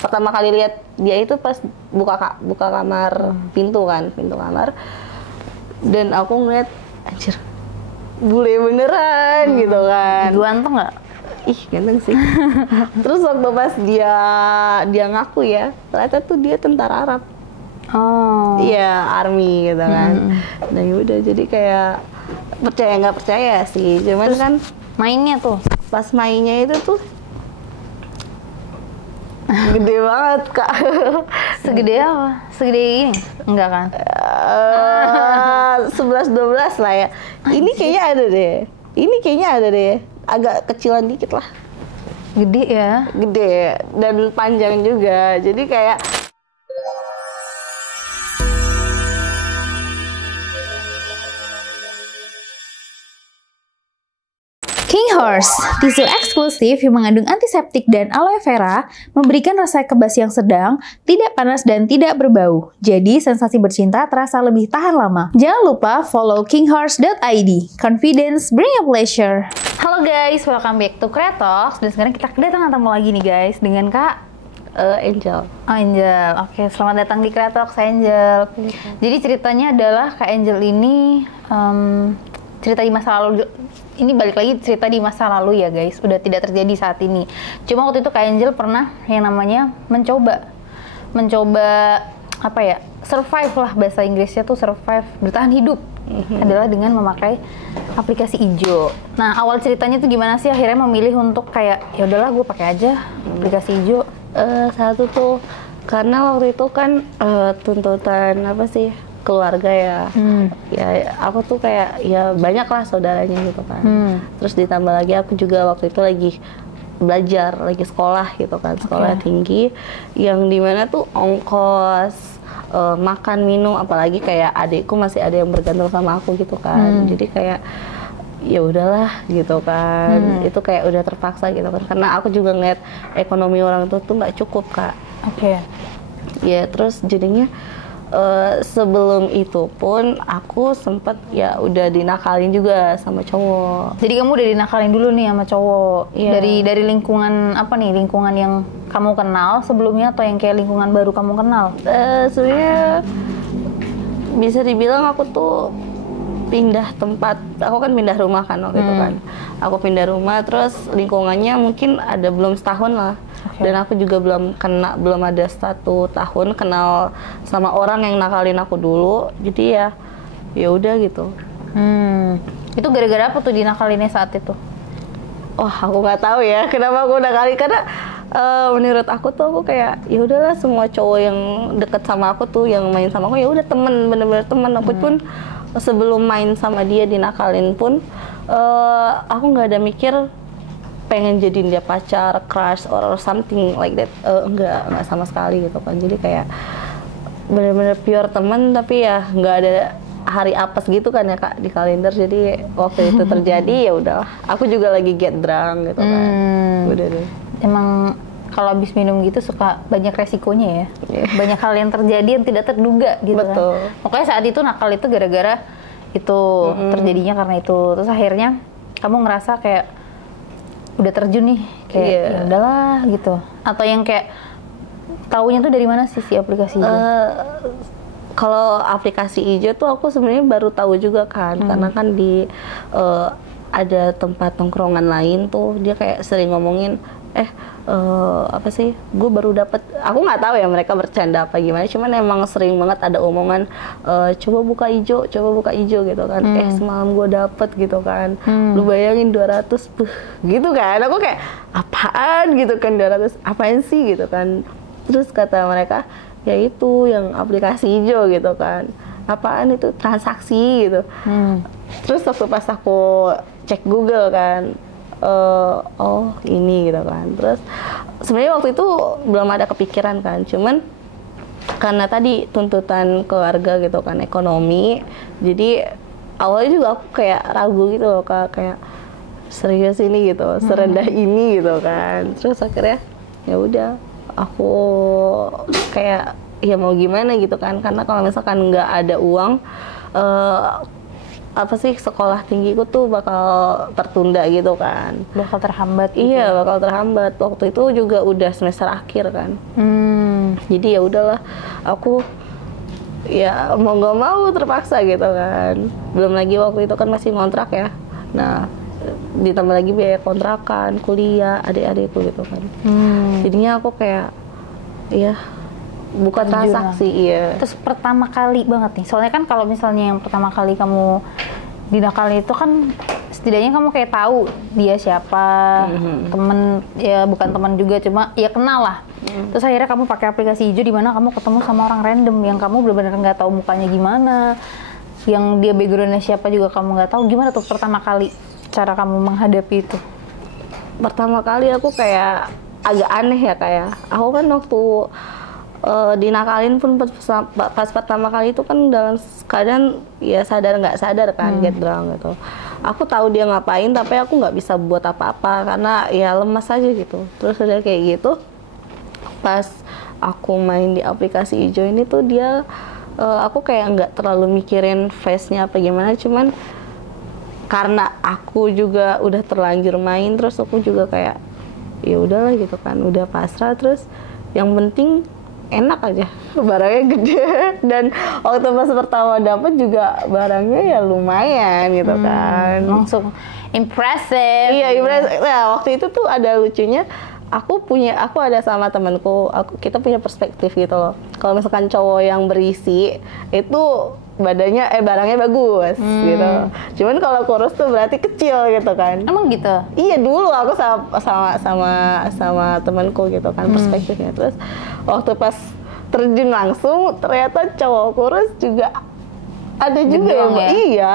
pertama kali lihat dia itu pas buka kamar, pintu kamar, dan aku ngeliat anjir bule beneran gitu kan. Ganteng nggak? Ih ganteng sih. Terus waktu pas dia ngaku ya, ternyata tuh dia tentara Arab. Oh. Iya, army gitu kan. Nah yaudah, jadi kayak percaya nggak percaya sih. Cuman terus kan mainnya tuh, pas mainnya itu tuh gede banget Kak. segede apa? Segede ini? Enggak kan? 11-12 lah ya. Ini kayaknya ada deh. Agak kecilan dikit lah. Gede ya? Gede dan panjang juga. Jadi kayak King Horse, tisu eksklusif yang mengandung antiseptik dan aloe vera, memberikan rasa kebas yang sedang, tidak panas dan tidak berbau. Jadi, sensasi bercinta terasa lebih tahan lama. Jangan lupa follow kinghorse.id. Confidence, bring a pleasure. Halo guys, welcome back to Kretox. Dan sekarang kita kedatangan tamu lagi nih guys, dengan Kak Angel. Oh, Angel. Oke, selamat datang di Kretox, Angel. Jadi ceritanya adalah Kak Angel ini cerita di masa lalu. Ini balik lagi cerita di masa lalu ya guys, udah tidak terjadi saat ini. Cuma waktu itu Kak Angel pernah yang namanya mencoba apa ya, survive lah, bahasa Inggrisnya tuh survive, bertahan hidup adalah dengan memakai aplikasi ijo. Nah awal ceritanya tuh gimana sih akhirnya memilih untuk kayak ya udahlah gue pakai aja aplikasi ijo? Satu tuh karena waktu itu kan tuntutan apa sih, keluarga ya. Ya aku tuh kayak ya banyak lah saudaranya gitu kan. Terus ditambah lagi aku juga waktu itu lagi belajar, lagi sekolah gitu kan, sekolah tinggi yang dimana tuh ongkos, makan minum, apalagi kayak adikku masih ada yang bergantung sama aku gitu kan. Jadi kayak ya udahlah gitu kan. Itu kayak udah terpaksa gitu kan, karena aku juga ngeliat ekonomi orang tuh nggak cukup Kak. Ya terus jadinya sebelum itu pun aku sempet ya udah dinakalin juga sama cowok. Jadi kamu udah dinakalin dulu nih sama cowok. Iya. Dari lingkungan apa nih? Lingkungan yang kamu kenal sebelumnya atau yang kayak lingkungan baru kamu kenal? Sebenarnya bisa dibilang aku tuh pindah tempat. Aku kan pindah rumah kan waktu itu kan. Aku pindah rumah, terus lingkungannya mungkin ada belum setahun lah. Dan aku juga belum ada 1 tahun kenal sama orang yang nakalin aku dulu. Jadi ya udah gitu. Itu gara-gara apa tuh dinakalinnya saat itu? Wah, aku nggak tahu ya kenapa aku nakalin, karena menurut aku tuh aku kayak ya udahlah, semua cowok yang deket sama aku tuh, yang main sama aku ya udah temen, bener-bener temen. Aku pun sebelum main sama dia dinakalin pun aku nggak ada mikir pengen jadiin dia pacar, crush, or something like that. Enggak sama sekali gitu kan. Jadi kayak bener-bener pure temen, tapi ya nggak ada hari apes gitu kan ya Kak di kalender. Jadi waktu itu terjadi ya udahlah. Aku juga lagi get drunk gitu kan. Udah deh. Emang kalau habis minum gitu suka banyak resikonya ya. Banyak hal yang terjadi yang tidak terduga gitu. Betul. Kan. Pokoknya saat itu nakal itu gara-gara itu terjadinya karena itu. Terus akhirnya kamu ngerasa kayak udah terjun nih, kayak ya udahlah gitu. Atau yang kayak taunya tuh dari mana sih si aplikasi ijo? Kalau aplikasi ijo tuh aku sebenarnya baru tahu juga kan, karena kan di ada tempat nongkrongan lain tuh dia kayak sering ngomongin apa sih, gue baru dapet, aku nggak tahu ya mereka bercanda apa gimana, cuman emang sering banget ada omongan coba buka ijo gitu kan. Semalam gue dapet gitu kan. Lu bayangin 200 gitu kan. Aku kayak apaan gitu kan, 200 apaan sih gitu kan. Terus kata mereka ya itu yang aplikasi ijo gitu kan. Apaan itu, transaksi gitu. Terus waktu pas aku cek Google kan, oh ini gitu kan. Terus sebenarnya waktu itu belum ada kepikiran kan, cuman karena tadi tuntutan keluarga gitu kan, ekonomi, jadi awalnya juga aku kayak ragu gitu loh Kak, kayak serius ini gitu, serendah ini gitu kan. Terus akhirnya ya udah aku kayak ya mau gimana gitu kan, karena kalau misalkan nggak ada uang apa sih, sekolah tinggiku tuh bakal tertunda gitu kan. Bakal terhambat gitu. Iya, bakal terhambat. Waktu itu juga udah semester akhir kan. Jadi ya udahlah, aku ya mau nggak mau terpaksa gitu kan. Belum lagi waktu itu kan masih ngontrak ya. Nah, ditambah lagi biaya kontrakan, kuliah, adik-adikku gitu kan. Jadinya aku kayak ya bukan transaksi. Iya. Terus pertama kali banget nih, soalnya kan kalau misalnya yang pertama kali kamu dinakalin itu kan setidaknya kamu kayak tahu dia siapa, temen ya, bukan teman juga, cuma ya kenal lah. Terus akhirnya kamu pakai aplikasi hijau di mana kamu ketemu sama orang random yang kamu benar-benar nggak tahu mukanya gimana, yang dia backgroundnya siapa juga kamu nggak tahu. Gimana tuh pertama kali cara kamu menghadapi itu? Pertama kali aku kayak agak aneh ya, kayak aku kan waktu dinakalin pun pas pertama kali itu kan dalam keadaan ya sadar nggak sadar kan, get drunk gitu. Aku tahu dia ngapain tapi aku nggak bisa buat apa-apa karena ya lemas aja gitu. Terus udah kayak gitu, pas aku main di aplikasi hijau ini tuh dia aku kayak nggak terlalu mikirin face-nya apa gimana, cuman karena aku juga udah terlanjur main, terus aku juga kayak ya udahlah gitu kan, udah pasrah. Terus yang penting enak aja, barangnya gede, dan waktu pas pertama dapat juga barangnya ya lumayan gitu kan. Langsung impressive. Iya, impressive. Nah, waktu itu tuh ada lucunya, aku ada sama temanku, kita punya perspektif gitu loh. Kalau misalkan cowok yang berisi itu barangnya bagus gitu. Cuman kalau kurus tuh berarti kecil gitu kan. Emang gitu? Iya, dulu aku sama temanku gitu kan perspektifnya. Terus waktu pas terjun langsung ternyata cowok kurus juga ada juga yang ya? Iya,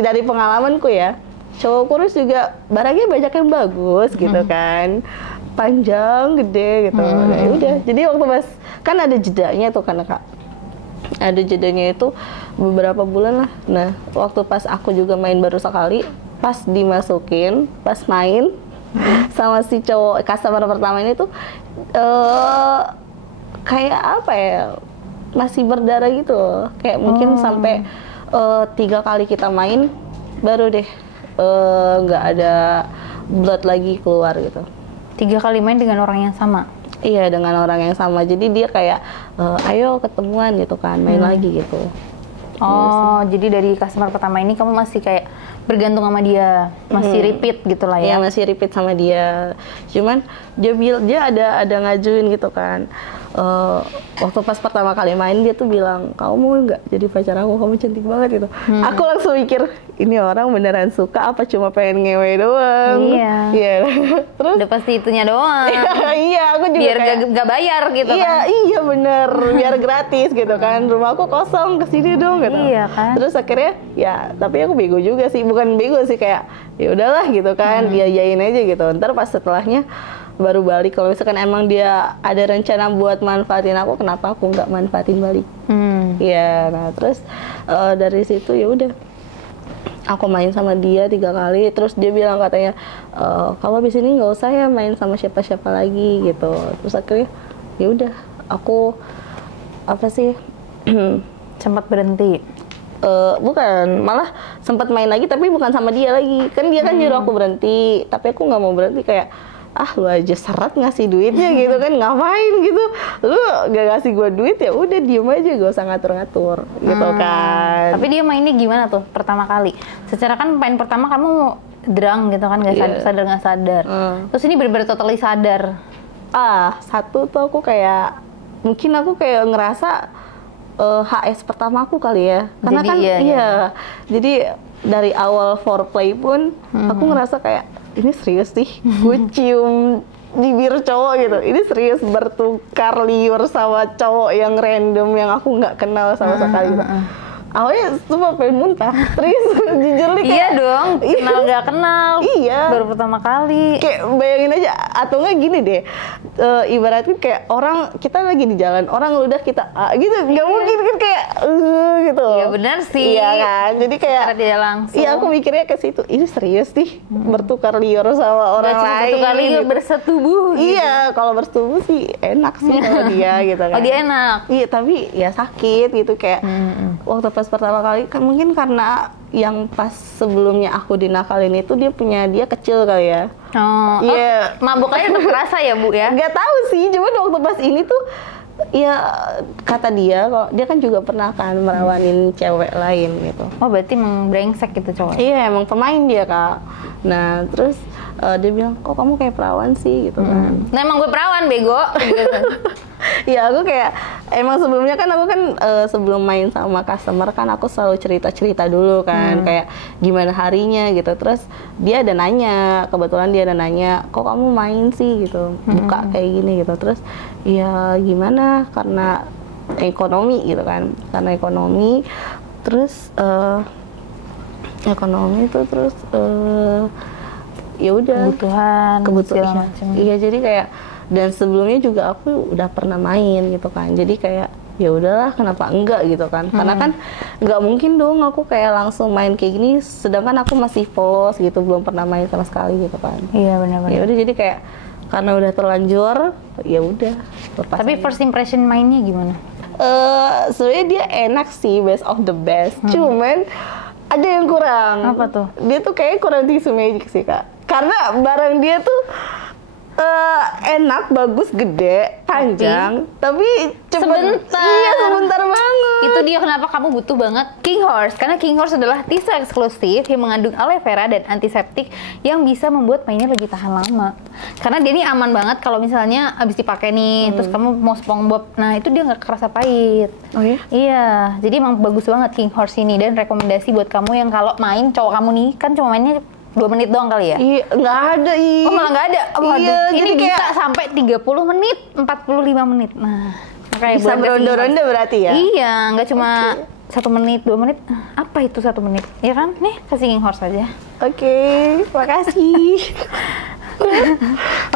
dari pengalamanku ya. Cowok kurus juga barangnya banyak yang bagus gitu kan. Panjang, gede gitu. Nah, udah. Jadi waktu pas kan ada jedanya tuh kan Kak. Ada jedanya itu beberapa bulan lah. Nah, waktu pas aku juga main baru sekali, pas dimasukin, pas main sama si cowok customer pertama ini tuh kayak apa ya, masih berdarah gitu loh. Kayak mungkin sampai 3 kali kita main baru deh nggak ada blood lagi keluar gitu. 3 kali main dengan orang yang sama? Iya, dengan orang yang sama. Jadi dia kayak ayo ketemuan gitu kan, main lagi gitu. Oh, jadi dari customer pertama ini kamu masih kayak bergantung sama dia, masih repeat gitu lah ya? Iya, masih repeat sama dia. Cuman dia ada ngajuin gitu kan. Waktu pas pertama kali main dia tuh bilang, kamu mau nggak jadi pacar aku, kamu cantik banget gitu. Aku langsung mikir, ini orang beneran suka apa cuma pengen ngewe doang. Iya. Terus udah pasti itunya doang. Iya, aku juga biar kayak, gak bayar gitu kan. Iya bener, biar gratis gitu kan. Rumahku kosong, kesini dong gitu. Iya kan. Terus akhirnya ya, tapi aku bego juga sih, bukan bego sih, kayak ya udahlah gitu kan, diajain aja gitu. Ntar pas setelahnya baru balik. Kalau misalkan emang dia ada rencana buat manfaatin aku, kenapa aku nggak manfaatin balik? Iya. Nah terus dari situ ya udah, aku main sama dia 3 kali. Terus dia bilang katanya, kamu abis ini nggak usah ya main sama siapa-siapa lagi gitu. Terus akhirnya ya udah, aku apa sih sempat berhenti. Bukan, malah sempat main lagi tapi bukan sama dia lagi. Kan dia kan nyuruh aku berhenti, tapi aku nggak mau berhenti. Kayak lu aja seret ngasih duitnya gitu kan, ngapain gitu, lu gak ngasih gue duit, ya udah diem aja, gak usah ngatur-ngatur gitu kan. Tapi dia mainnya gimana tuh pertama kali? Secara kan main pertama kamu drunk gitu kan, gak sadar nggak sadar. Terus ini bener-bener totally sadar. Satu tuh aku kayak, mungkin aku kayak ngerasa HS pertama aku kali ya, karena jadi, kan iya. Jadi dari awal foreplay pun aku ngerasa kayak, ini serius sih, gue cium bibir cowok gitu, ini serius bertukar liur sama cowok yang random yang aku nggak kenal sama sekali gitu. Awalnya cuma pengen muntah, serius, jujur nih kayak, iya dong, kenal gak kenal, iya, baru pertama kali. Kayak bayangin aja, atau nggak gini deh, ibaratnya kayak orang, kita lagi di jalan, orang ludah kita gitu, nggak mungkin kan kayak gitu. Iya benar sih. Iya kan, jadi kayak dia langsung. Iya, aku mikirnya ke situ, ini serius nih, bertukar liur sama orang lain. Satu kali gitu. bersetubuh. Gitu. Iya, kalau bersetubuh sih enak sih sama dia gitu kan. Oh dia enak. Iya, tapi ya sakit gitu kayak, waktu pas pertama kali kan mungkin karena yang pas sebelumnya aku dinakalin itu dia kecil kali ya. Oh, Iya. mabuknya tetap terasa ya Bu ya? Nggak tahu sih, cuman waktu pas ini tuh ya kata dia kok dia kan juga pernah kan merawanin cewek lain gitu. Oh berarti emang brengsek gitu cowok? Iya emang pemain dia Kak. Nah terus dia bilang kok kamu kayak perawan sih gitu kan. Nah emang gue perawan bego. Gitu. Ya aku kayak emang sebelumnya kan aku kan sebelum main sama customer kan aku selalu cerita dulu kan kayak gimana harinya gitu. Terus dia ada nanya, kebetulan dia ada nanya kok kamu main sih gitu, buka kayak gini gitu. Terus ya gimana karena ekonomi gitu kan, karena ekonomi. Terus ekonomi itu terus ya udah kebutuhan iya jadi kayak dan sebelumnya juga aku udah pernah main gitu kan, jadi kayak ya udahlah kenapa enggak gitu kan, karena kan nggak mungkin dong aku kayak langsung main kayak gini sedangkan aku masih polos gitu, belum pernah main sama sekali gitu kan. Iya benar-benar. Ya udah jadi kayak karena udah terlanjur ya udah. Tapi first impression mainnya gimana? Sebenarnya dia enak sih, best of the best, cuman ada yang kurang. Apa tuh? Dia tuh kayak kurang tisu magic sih Kak. Karena barang dia tuh enak, bagus, gede, panjang, tapi cepet. Sebentar. Iya, sebentar banget. Itu dia kenapa kamu butuh banget King Horse. Karena King Horse adalah tisu eksklusif yang mengandung aloe vera dan antiseptik yang bisa membuat mainnya lebih tahan lama. Karena dia ini aman banget kalau misalnya abis dipakai nih, terus kamu mau SpongeBob, nah itu dia nggak kerasa pahit. Oh ya? Iya, jadi emang bagus banget King Horse ini, dan rekomendasi buat kamu yang kalau main, cowok kamu nih kan cuma mainnya 2 menit doang kali ya? Iya, nggak ada ih. Oh malah nggak ada? Oh, Iya, ini jadi bisa kayak sampai 30 menit, 45 menit. Nah, makanya bisa buat beronda-ronda berarti ya? Iya, nggak cuma 1 menit, 2 menit. Apa itu 1 menit? Ya kan? Nih, kasih King Horse aja. Oke, makasih.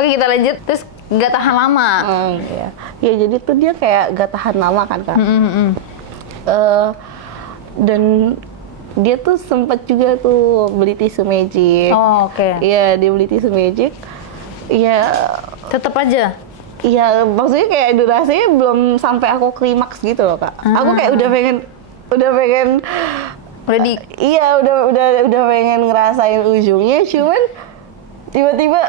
Oke, kita lanjut. Terus nggak tahan lama. Iya. Ya jadi tuh dia kayak gak tahan lama kan Kak. Dan dia tuh sempat juga tuh beli tisu magic. Oh, oke. Iya, dia beli tisu magic. Iya, Tetap aja. iya maksudnya kayak durasinya belum sampai aku klimaks gitu loh Kak. Aku kayak udah pengen Udah di iya udah pengen ngerasain ujungnya, cuman tiba-tiba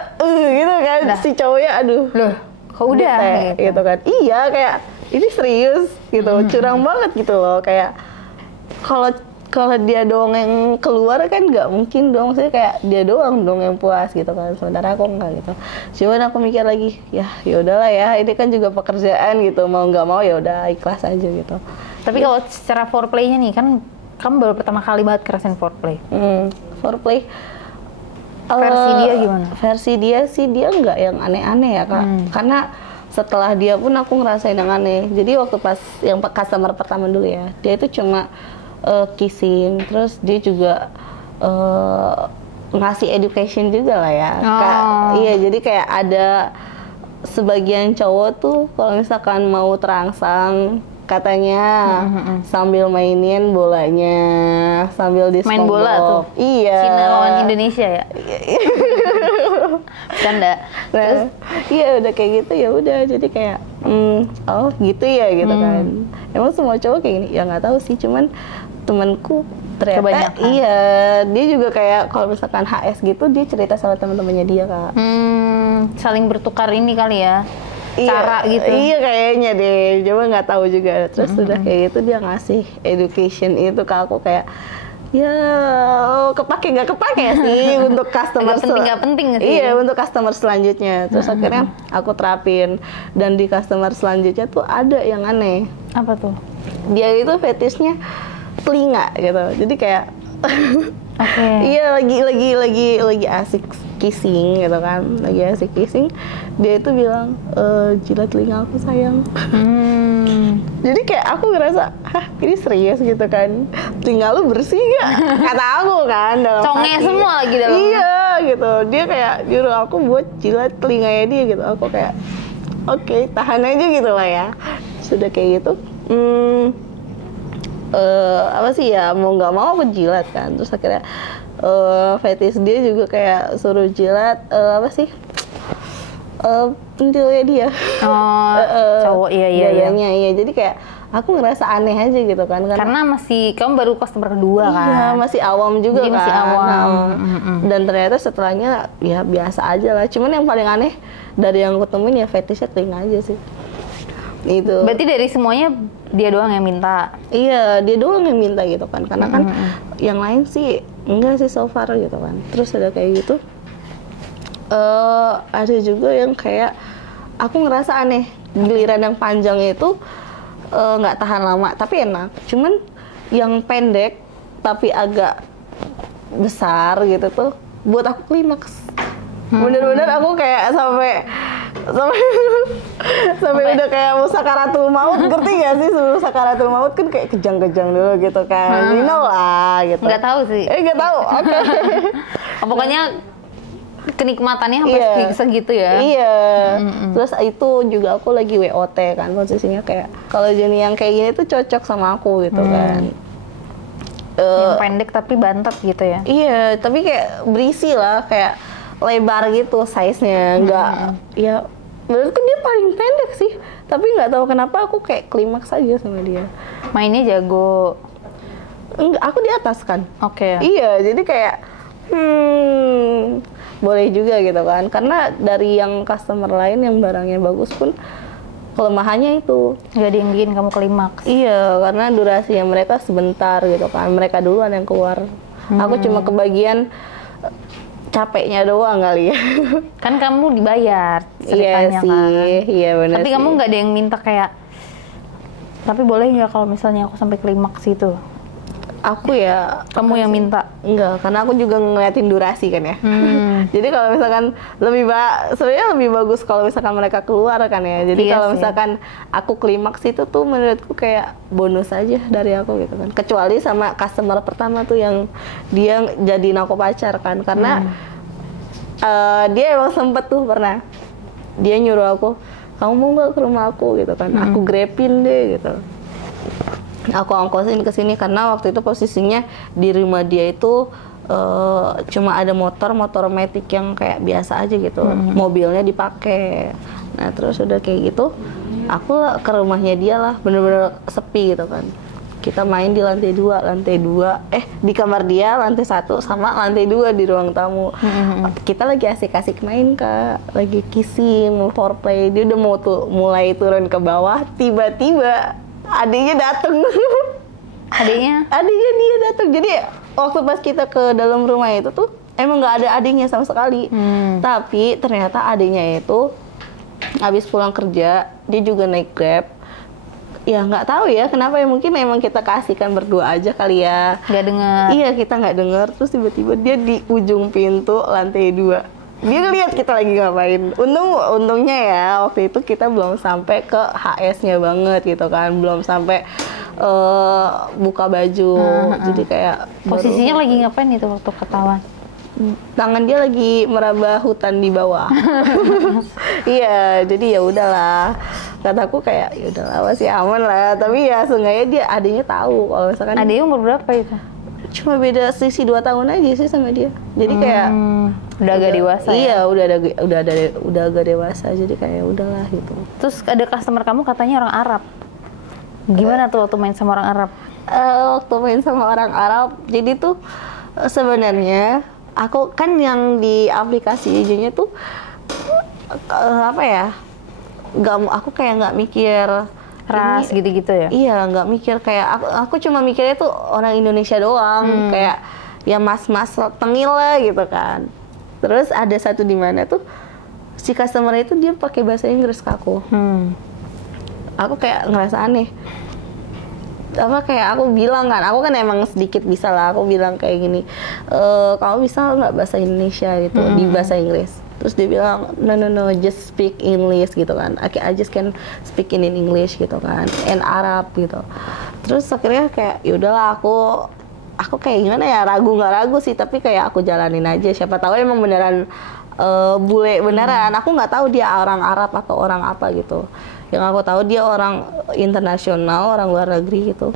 gitu kan Dah. si cowoknya aduh. loh, kok udah Bete, gitu kan. Iya kayak ini serius gitu, curang banget gitu loh, kayak kalau dia doang yang keluar kan nggak mungkin dong, maksudnya kayak dia doang dong yang puas gitu kan, sementara aku enggak gitu. Cuman aku mikir lagi ya udahlah ya, ini kan juga pekerjaan gitu, mau nggak mau ya udah ikhlas aja gitu. Tapi kalau secara foreplay-nya nih, kan kamu baru pertama kali banget kerasin foreplay. Foreplay Versi dia gimana? Versi dia sih dia nggak yang aneh-aneh ya Kak, karena setelah dia pun aku ngerasain yang aneh. Jadi waktu pas yang customer pertama dulu ya, dia itu cuma kissing, terus dia juga ngasih education juga lah ya. Iya, jadi kayak ada sebagian cowok tuh kalau misalkan mau terangsang katanya sambil mainin bolanya, sambil di Main bola tuh? Iya. Cina lawan Indonesia ya? Canda. Nah, iya udah kayak gitu ya udah, jadi kayak oh gitu ya gitu kan. Emang semua cowok kayak gini? Ya nggak tahu sih, cuman temanku ternyata Kebanyakan. iya, dia juga kayak kalau misalkan HS gitu dia cerita sama teman-temannya dia Kak. Saling bertukar ini kali ya, cara gitu. Iya kayaknya deh, coba nggak tahu juga. Terus udah kayak gitu dia ngasih education itu ke aku, kayak ya kepake nggak kepake sih untuk customer Agak penting nggak penting sih. Iya, untuk customer selanjutnya. Terus akhirnya aku terapin, dan di customer selanjutnya tuh ada yang aneh. Apa tuh? Dia itu fetishnya telinga gitu, jadi kayak Oke. iya lagi asik kissing gitu kan, lagi asik kissing, dia itu bilang jilat telinga aku sayang. Jadi kayak aku ngerasa, hah ini serius gitu kan, telinga lu bersih gak? Kata aku kan dalam Conge hati. semua lagi dalam. Iya gitu, dia kayak nyuruh aku buat jilat telinganya dia gitu. Aku kayak oke, tahan aja gitu lah ya. Sudah kayak gitu apa sih ya, mau nggak mau aku jilat kan. Terus akhirnya fetish dia juga kayak suruh jilat apa sih pentilnya dia. Oh, cowok iya. Dadanya, iya. Jadi kayak aku ngerasa aneh aja gitu kan. Karena masih kamu baru customer kedua kan. Iya, masih awam juga. Jadi kan. masih awam. Dan ternyata setelahnya ya biasa aja lah. Cuman yang paling aneh dari yang aku temuin ya fetishnya telinga aja sih. Itu. Berarti dari semuanya dia doang yang minta. Iya, dia doang yang minta gitu kan. Karena kan yang lain sih enggak sih so far gitu kan. Terus ada kayak gitu. Ada juga yang kayak aku ngerasa aneh. Giliran yang panjang itu nggak tahan lama, tapi enak. Cuman yang pendek tapi agak besar gitu tuh buat aku klimaks. Bener-bener aku kayak sampai udah kayak sakaratul maut, ngerti gak sih? Sebelum sakaratul maut kan kayak kejang-kejang dulu gitu kan. You know lah gitu. Nggak tahu sih. Nggak tahu. Oke. Pokoknya kenikmatannya sampai segitu ya. Iya. Terus itu juga aku lagi WOT kan, posisinya kayak kalau Jenny yang kayak gini tuh cocok sama aku gitu kan. Yang pendek tapi bantet gitu ya. Iya, tapi kayak berisi lah, kayak lebar gitu size-nya. Enggak ya menurutku dia paling pendek sih. Tapi nggak tahu kenapa aku kayak klimaks aja sama dia. Mainnya jago. Enggak, aku di atas kan. Oke. Iya, jadi kayak boleh juga gitu kan, karena dari yang customer lain yang barangnya bagus pun kelemahannya itu nggak diingin kamu klimaks. Iya, karena durasinya mereka sebentar gitu kan, mereka duluan yang keluar. Aku cuma kebagian capeknya doang kali ya. Kan kamu dibayar Iya ceritanya sih, kan. iya benar. Tapi kamu nggak ada yang minta kayak, tapi boleh nggak kalau misalnya aku sampai klimaks itu? Aku ya, Kamu yang minta? enggak, karena aku juga ngeliatin durasi kan ya. Jadi kalau misalkan sebenarnya lebih bagus kalau misalkan mereka keluar kan ya. Jadi Iya kalau sih. misalkan aku klimaks itu tuh menurutku kayak bonus aja dari aku gitu kan. Kecuali sama customer pertama tuh yang dia jadiin aku pacar kan, karena dia emang sempet tuh pernah dia nyuruh aku, kamu mau nggak ke rumah aku gitu kan. Aku grabin deh gitu. Aku ongkosin ke sini karena waktu itu posisinya di rumah dia itu cuma ada motor matic yang kayak biasa aja gitu. Mobilnya dipakai. Nah, terus udah kayak gitu, aku ke rumahnya dia lah, bener-bener sepi gitu kan. Kita main di lantai 2, di kamar dia lantai 1 sama lantai 2 di ruang tamu. Kita lagi asik-asik main Kak, lagi kissing, mau foreplay. Dia udah mau mulai turun ke bawah, tiba-tiba adiknya dateng. Adiknya Dia dateng. Jadi waktu pas kita ke dalam rumah itu tuh emang nggak ada adiknya sama sekali. Tapi ternyata adiknya itu habis pulang kerja, dia juga naik Grab. Ya nggak tahu ya kenapa ya, mungkin emang kita kasihkan berdua aja kali ya. nggak dengar. Iya, kita nggak dengar. Terus tiba-tiba dia di ujung pintu lantai 2. Dia ngeliat kita lagi ngapain. Untungnya ya waktu itu kita belum sampai ke HS-nya banget gitu kan, belum sampai buka baju. Jadi kayak Posisinya lagi ngapain itu waktu ketahuan? tangan dia lagi meraba hutan di bawah. Iya, jadi ya udahlah. Kataku kayak ya udahlah, masih aman lah. Tapi ya seenggaknya dia adiknya tahu kalau misalkan Adiknya umur berapa itu? cuma beda selisih 2 tahun aja sih sama dia. Jadi kayak udah agak dewasa ya? Iya, udah agak dewasa. Jadi kayak udahlah gitu. Terus ada customer kamu katanya orang Arab. Gimana tuh waktu main sama orang Arab? Waktu main sama orang Arab, jadi tuh sebenarnya aku kan yang di aplikasi IG-nya tuh apa ya? Aku kayak nggak mikir Ras gitu-gitu ya? Iya, nggak mikir kayak aku cuma mikirnya tuh orang Indonesia doang, kayak ya mas-mas tengil lah gitu kan. Terus ada satu di mana tuh si customer itu dia pakai bahasa Inggris ke aku. Aku kayak ngerasa aneh. Apa kayak aku bilang kan, aku kan emang sedikit bisa lah. Aku bilang kayak gini, kamu bisa nggak bahasa Indonesia gitu di bahasa Inggris? Terus dia bilang, no, just speak English gitu kan. I just can speak in English gitu kan, and Arab gitu. Terus akhirnya kayak, yaudahlah aku kayak gimana ya, nggak ragu sih, tapi kayak aku jalanin aja. Siapa tahu emang beneran bule beneran. Aku nggak tahu dia orang Arab atau orang apa gitu. Yang aku tahu dia orang internasional, orang luar negeri gitu.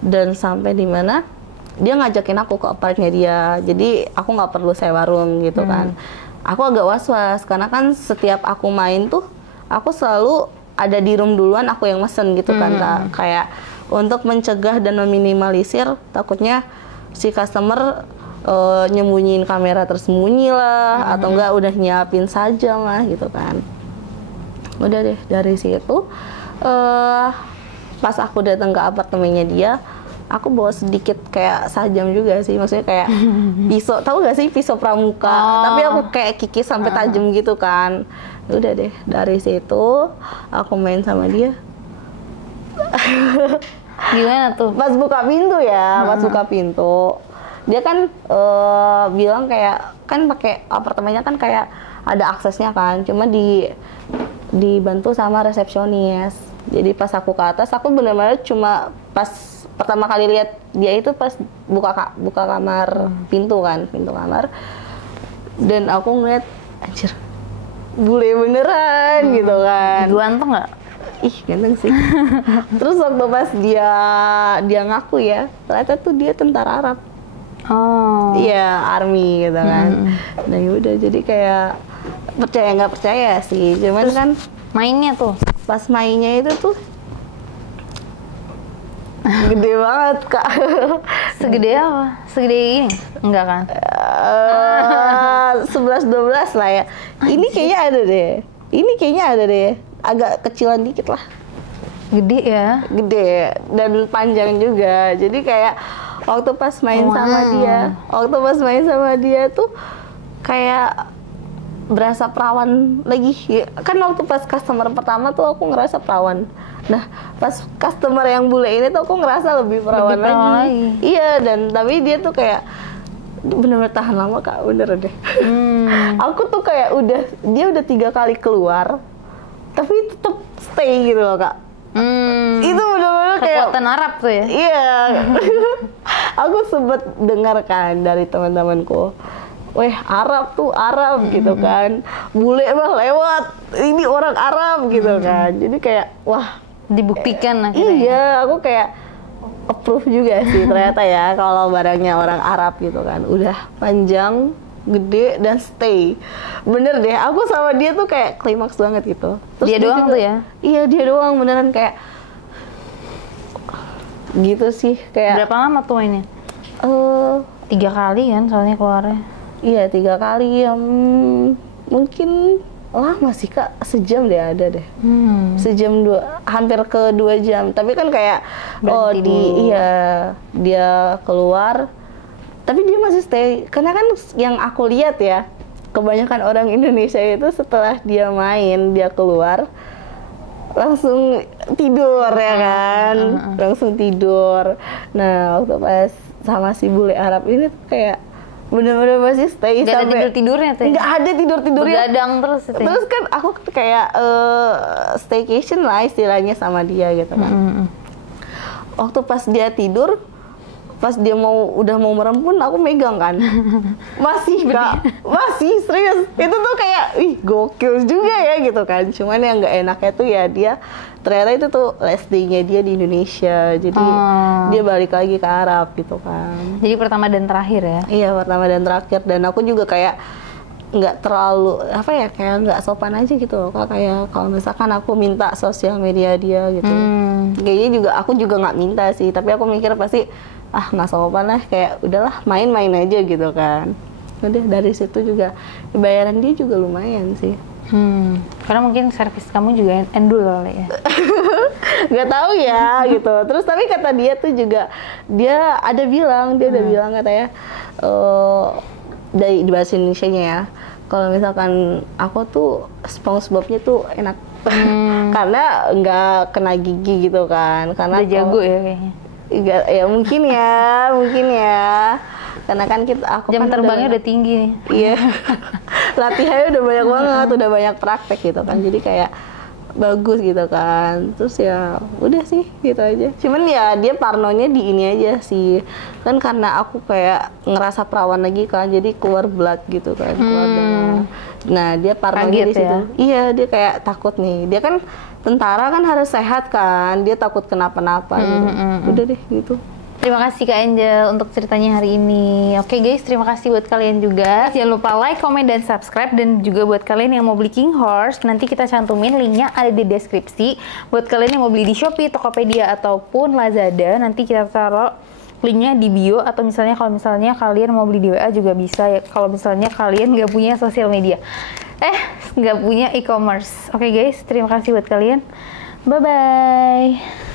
Dan sampai di mana dia ngajakin aku ke apartnya dia. Jadi aku nggak perlu sewa room gitu kan. Aku agak was-was karena kan setiap aku main tuh aku selalu ada di room duluan, aku yang mesen gitu kan, kayak untuk mencegah dan meminimalisir takutnya si customer nyembunyiin kamera tersembunyi lah, atau enggak udah nyiapin saja lah gitu kan. Udah deh dari situ pas aku datang ke apartemennya dia, aku bawa sedikit kayak sajam juga sih, maksudnya kayak pisau, tahu gak sih pisau pramuka, tapi aku kayak kikis sampai tajam gitu kan. Udah deh dari situ aku main sama dia. Gimana tuh? Pas buka pintu ya, pas buka pintu dia kan bilang kayak kan pakai apartemennya kan kayak ada aksesnya kan, cuma dibantu sama resepsionis. Jadi pas aku ke atas, aku benar-benar cuma pas pertama kali lihat dia itu pas buka kamar pintu kamar, dan aku ngeliat anjir bule beneran gitu kan. Ganteng nggak? Ih ganteng sih. Terus waktu pas dia ngaku ya, ternyata tuh dia tentara Arab. Oh. Iya, army gitu kan. Nah yaudah, jadi kayak percaya nggak percaya sih, cuman Terus kan mainnya tuh pas mainnya itu tuh gede banget Kak. segede apa? Segede ini? Enggak kan? 11-12 lah ya. Ini kayaknya ada deh. Agak kecilan dikit lah. Gede ya? Gede dan panjang juga. Jadi kayak waktu pas main sama dia tuh kayak berasa perawan lagi. Kan waktu pas customer pertama tuh aku ngerasa perawan. Nah, pas customer yang bule ini tuh aku ngerasa lebih perawan lagi. Iya, dan tapi dia tuh kayak bener-bener tahan lama Kak, bener deh. Aku tuh kayak dia udah 3 kali keluar, tapi tetap stay gitu loh Kak. Itu bener-bener kayak kekuatan Arab tuh ya? Iya. Aku sempet dengar kan dari teman-temanku, weh Arab gitu kan, bule mah lewat, ini orang Arab gitu kan. Jadi kayak wah, dibuktikan akhirnya. Iya, aku kayak approve juga sih ternyata ya kalau barangnya orang Arab gitu kan, udah panjang, gede, dan stay. Bener deh, aku sama dia tuh kayak klimaks banget gitu. Terus dia doang juga, tuh ya? Iya, dia doang beneran kayak gitu sih. Kayak berapa lama tuh mainnya? 3 kali kan soalnya keluarnya. Iya 3 kali, mungkin lama sih Kak, sejam deh ada deh. Sejam hampir ke 2 jam. Tapi kan kayak dia keluar, tapi dia masih stay. Karena kan yang aku lihat ya, kebanyakan orang Indonesia itu setelah dia main, dia keluar langsung tidur ya kan, langsung tidur. Nah waktu pas sama si bule Arab ini tuh kayak bener-bener masih stay. Gak sampai ada tidur-tidurnya tuh? Nggak ada tidur-tidurnya. Begadang terus itu. Terus kan aku kayak staycation lah istilahnya sama dia gitu kan. Waktu pas dia tidur, pas dia udah mau merem pun aku megang kan. Masih Kak, masih serius. Itu tuh kayak, ih gokil juga ya gitu kan. Cuman yang nggak enaknya tuh ya dia, ternyata itu tuh last day-nya dia di Indonesia. Jadi dia balik lagi ke Arab gitu kan. Jadi pertama dan terakhir ya? Iya, pertama dan terakhir. Dan aku juga kayak nggak terlalu kayak nggak sopan aja gitu loh Kak. Kayak kalau misalkan aku minta sosial media dia gitu, kayaknya juga aku juga nggak minta sih, tapi aku mikir pasti nggak sopan lah, kayak udahlah main-main aja gitu kan. Udah dari situ juga bayaran dia juga lumayan sih. Karena mungkin servis kamu juga endul kali ya? Nggak tahu ya gitu. Terus tapi kata dia tuh juga, dia ada bilang katanya dari bahasa Indonesianya ya, kalau misalkan aku tuh SpongeBob-nya tuh enak. Karena nggak kena gigi gitu kan. Karena udah jago ya kayaknya. Ya mungkin ya. Karena kan aku jam kan terbangnya udah tinggi nih. Iya. Latihannya udah banyak banget, udah banyak praktek gitu kan. Jadi kayak bagus gitu kan. Terus ya udah sih gitu aja. Cuman ya dia parnonya di ini aja sih. Kan karena aku kayak ngerasa perawan lagi kan. Jadi keluar blood gitu kan, keluar darah. Nah, dia parnonya di situ. Ya? Iya, dia kayak takut nih. Dia kan tentara kan harus sehat kan. Dia takut kenapa-napa gitu. Udah deh gitu. Terima kasih Kak Angel untuk ceritanya hari ini. Oke guys, terima kasih buat kalian juga. Jangan lupa like, comment, dan subscribe. Dan juga buat kalian yang mau beli King Horse, nanti kita cantumin linknya ada di deskripsi. Buat kalian yang mau beli di Shopee, Tokopedia, ataupun Lazada, nanti kita taruh linknya di bio. Atau misalnya kalau misalnya kalian mau beli di WA juga bisa ya. Kalau misalnya kalian nggak punya sosial media. Nggak punya e-commerce. Oke guys, terima kasih buat kalian. Bye-bye.